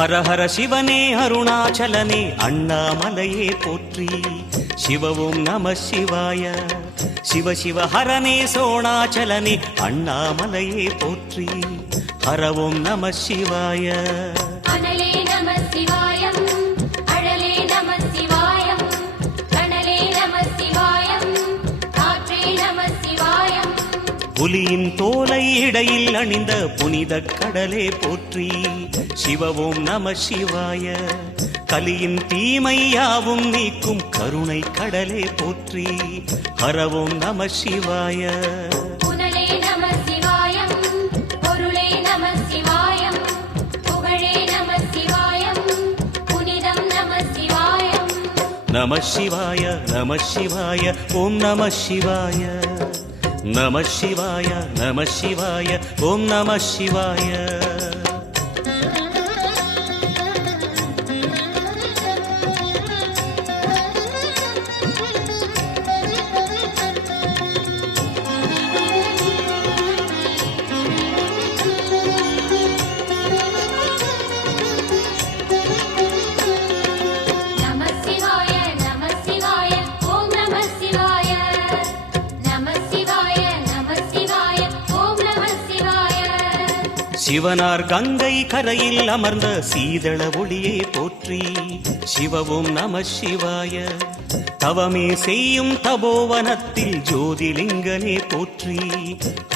ஹர ஹர சிவனே அருணாச்சலனே அண்ணாமலையே போற்றி. சிவவும் நம சிவாய. சிவ சிவ ஹரனே சோணாச்சலனே அண்ணாமலையே போற்றி. ஹரவும் நம சிவாய. அனலே நம சிவாயம், அழலே நம சிவாயம், கனலே நம சிவாயம், காற்றே நம சிவாயம். புலியின் தோலை இடையில் அணிந்த புனித கடலே போற்றி. சிவவும் நம சிவாய. கலியின் தீமையாவும் நீக்கும் கருணை கடலே போற்றி. ஹரவும் நம சிவாய. புனலே நம சிவாயம், பொருளே நம சிவாயம், புகழே நம சிவாயம், புனிதம் நம சிவாயம். நம சிவாய நம சிவாய ஓம் நம சிவாய. நம சிவாய நம சிவாய ஓம் நம சிவாய. சிவனார் கங்கை கரையில் அமர்ந்த சீதள ஒளியே போற்றி. சிவவும் நம சிவாய. தவமே செய்யும் தபோவனத்தில் ஜோதிலிங்கனே போற்றி.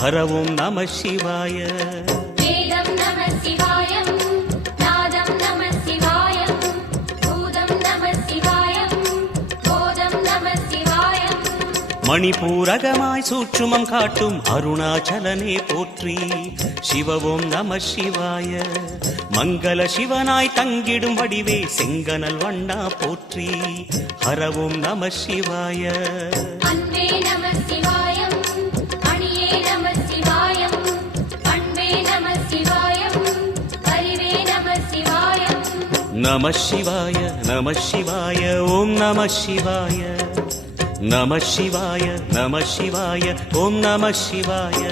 ஹரவும் நம சிவாய. வேதம் நம சிவாயம், நாதம் நம சிவாயம், பூதம் நம சிவாயம், போதம் நம சிவாயம். மணிபூரகமாய் சூட்சுமம் காட்டும் அருணாச்சலனே போற்றி. சிவவும் நம சிவாய. மங்கள சிவனாய் தங்கிடும் வடிவே செங்கனல் வண்ணா போற்றி. ஹரவும் நம சிவாய. அன்பே நம சிவாயம், அணியே நம சிவாயம், அன்பே நம சிவாயம், அறிவே நம சிவாயம். நம சிவாய நம சிவாய ஓம் நம சிவாய. நம சிவாய நம சிவாய ஓம் நம சிவாய.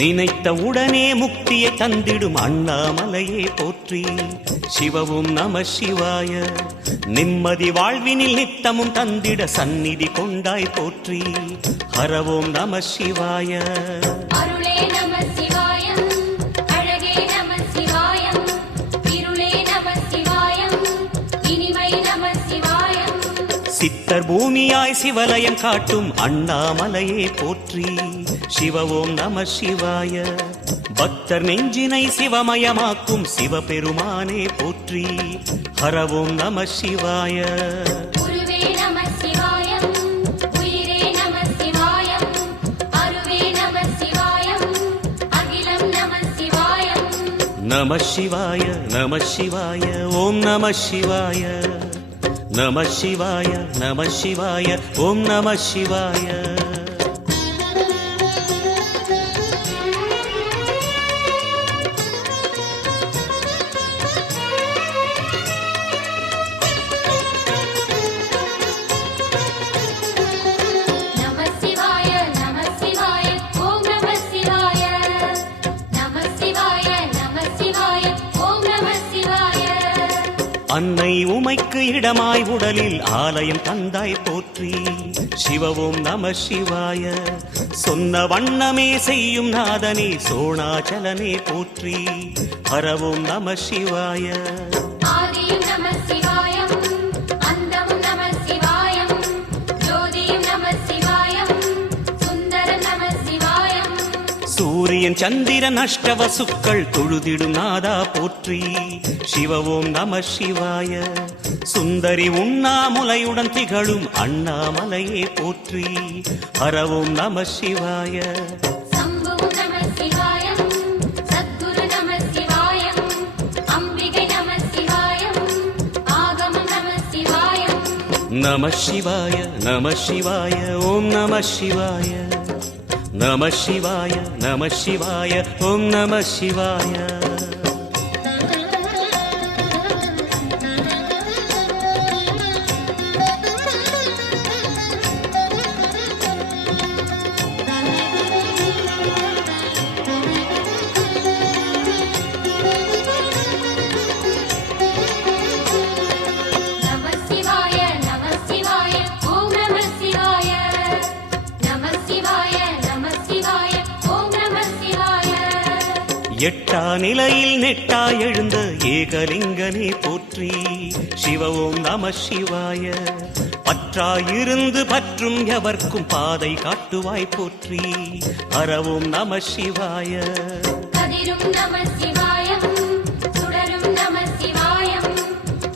நினைத்த உடனே முக்தியை தந்திடும் அண்ணாமலையே போற்றி. சிவவும் நம சிவாய. நிம்மதி வாழ்வினில் நித்தமும் தந்திட சந்நிதி கொண்டாய் போற்றி. ஹரவும் நம சிவாய. அருளே நம சிவாயம், அழகே நம சிவாயம், இருளே நம சிவாயம், இனிமை நம சிவாயம். சித்தர் பூமியாய் சிவலயம் காட்டும் அண்ணாமலையே போற்றி. சிவவும் நம சிவாய. பக்தர் நெஞ்சினை சிவமயமாக்கும் சிவபெருமானே போற்றி. ஹரவும் நம சிவாய. குருவே நம சிவாயம், உயிரே நம சிவாயம், அருவே நம சிவாயம், அகிலம் நம சிவாயம். நம சிவாய நம சிவாய ஓம் நம சிவாய. நம சிவாய நம சிவாய ஓம் நம சிவாய. அன்னை உமைக்கு இடமாய் உடலில் ஆலயம் தந்தாய் போற்றி. சிவவும் நம சிவாய. சொன்ன வண்ணமே செய்யும் நாதனே சோணாச்சலனே போற்றி. ஹரவும் நம சிவாய. ஆதியும் நம சிவாயம், அந்தமும் நம சிவாயம், ஜோதியும் நம சிவாயம், சுந்தரம் நம சிவாயம். சூரியன் சந்திரன் அஷ்டவசுக்கள் தொழுதிடும் நாதா போற்றி. சிவவும் நம சிவாய. சுந்தரி உண்ணாமுலையுடன் திகழும் அண்ணாமலையே போற்றி. ஹரவும் நம சிவாய. சம்புவும் நம சிவாயம், சத்குரு நம சிவாயம், அம்பிகை நம சிவாயம், ஆகமம் நம சிவாயம். நம சிவாய நம சிவாய ஓம் நம சிவாய நம சிவாய நம சிவாய ஓம் நம சிவாய நம சிவாய நம சிவாய ஓம் நம சிவாய நம சிவாய நம சிவாய ஓம் நம சிவாய எட்டா நிலையில் நெட்டா எழுந்த ஏகலிங்கனே போற்றி சிவ ஓம் நம சிவாய பற்றாயிருந்து பற்றும் எவர்க்கும் பாதை காட்டுவாய் போற்றி ஹர ஓம் நம சிவாய கதிரும் நம சிவாயம் சுடரும் நம சிவாயம்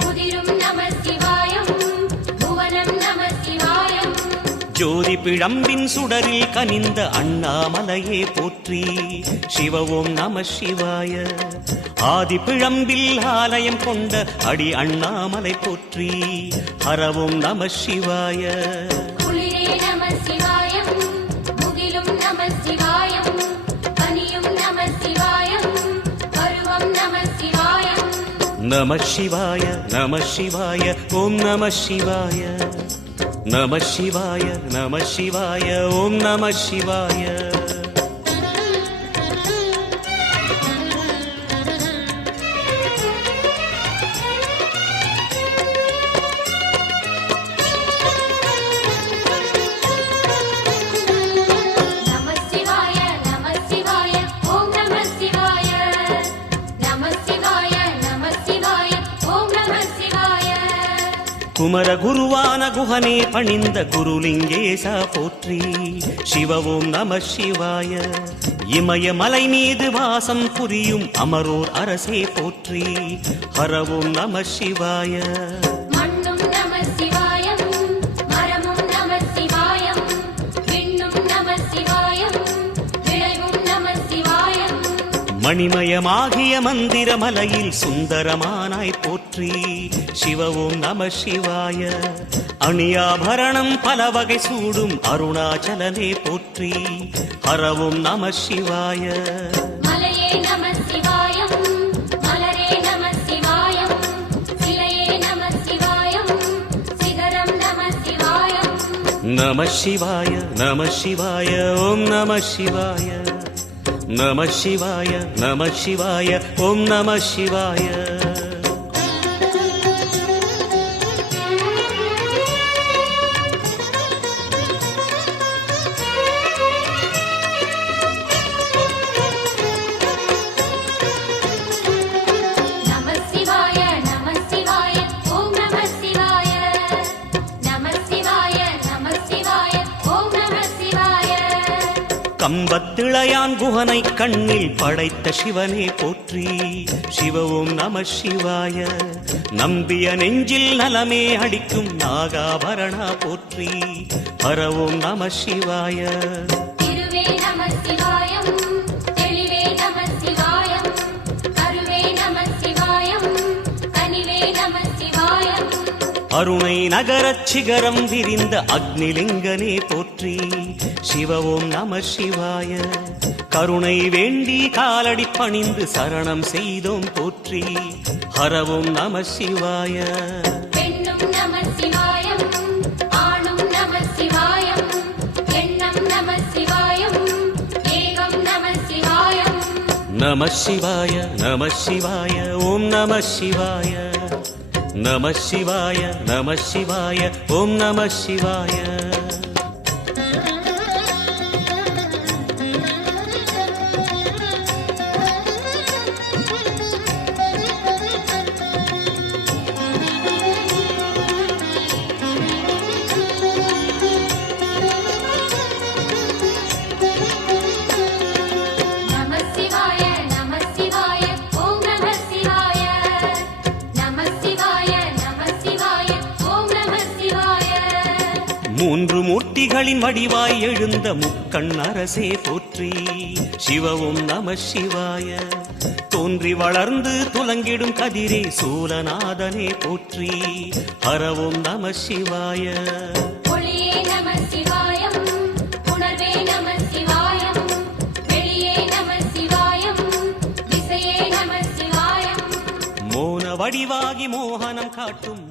குதிரும் நம சிவாயம் புவனம் நம சிவாயம் ஜோதி பிழம்பின் சுடரில் கனிந்த அண்ணாமலையே போற்றி சிவ ஓம் நம சிவாய ஆதி பிழம்பில் ஆலயம் கொண்ட அடி அண்ணாமலை போற்றி ஹர ஓம் நம சிவாய குளிரே நம சிவாயம் முகிலும் நம சிவாயம் பனியும் நம சிவாயம் பருவம் நம சிவாயம் நம சிவாய நம சிவாய ஓம் நம சிவாய நம சிவாய நம சிவாய ஓம் நம சிவாய நம சிவாய நம சிவாய ஓம் நம சிவாய நம சிவாய நம சிவாய ஓம் நம சிவாய குமர குருவான குஹனே பணிந்த குருலிங்கேசா போற்றி சிவ ஓம் நம சிவாய இமய மலை மீது வாசம் புரியும் அமரோர் அரசே போற்றி ஹர ஓம் நம சிவாய மண்ணும் நம சிவாயம் மரமும் நம சிவாயம் விண்ணும் நம சிவாயம் விளைவும் நம சிவாயம் மணிமயமாகிய மந்திர மலையில் சுந்தரமானாய் போற்றி சிவ ஓம் நம சிவாய அணியாபரணம் பல வகை சூடும் அருணாச்சலனே போற்றி ஹர ஓம் நம சிவாய மலையே நம சிவாயம் மலரே நம சிவாயம் சிலையே நம சிவாயம் சிகரம் நம சிவாயம் நம சிவாய நம சிவாய ஓம் நம சிவாய நம சிவாய நம சிவாய ஓம் நம சிவாய நம சிவாய நம சிவாய ஓம் நம சிவாய நம சிவாய நம சிவாய ஓம் நம சிவாய கம்பத்திளையான் குஹனை கண்ணில் படைத்த சிவனே போற்றி சிவ ஓம் நம சிவாய நம்பிய நெஞ்சில் நலமே அடிக்கும் நாகாபரணா போற்றி ஹர ஓம் நம சிவாய திருவே நம சிவாயம் தெளிவே நம சிவாயம் கருவே நம சிவாயம் கனிவே நம சிவாயம் அருணை நகரச் சிகரம் விரிந்த அக்னிலிங்கனே போற்றி சிவ ஓம் நம சிவாய கருணை வேண்டி காலடி பணிந்து சரணம் செய்தோம் போற்றி ஹர ஓம் நம சிவாய பெண்ணும் நம சிவாயம் ஆணும் நம சிவாயம் எண்ணம் நம சிவாயம் ஏகம் நம சிவாயம் நம சிவாய நம சிவாய ஓம் நம சிவாய நம சிவாய நம சிவாய ஓம் நம சிவாய நம சிவாய நம சிவாய ஓம் நம சிவாய நம சிவாய நம சிவாய ஓம் நம சிவாய மும்மூர்த்திகளின் வடிவாய் எழுந்த முக்கண் அரசே போற்றி. சிவவும் நம சிவாய. தோன்றி வளர்ந்து துலங்கிடும் கதிரே சூலநாதனே போற்றி. ஹரவும் நம சிவாய. ஒளியே நம சிவாயம், உணர்வே நம சிவாயம், வெளியே நம சிவாயம், திசையே நம சிவாயம். மோன வடிவாகி மோகனம் காட்டும்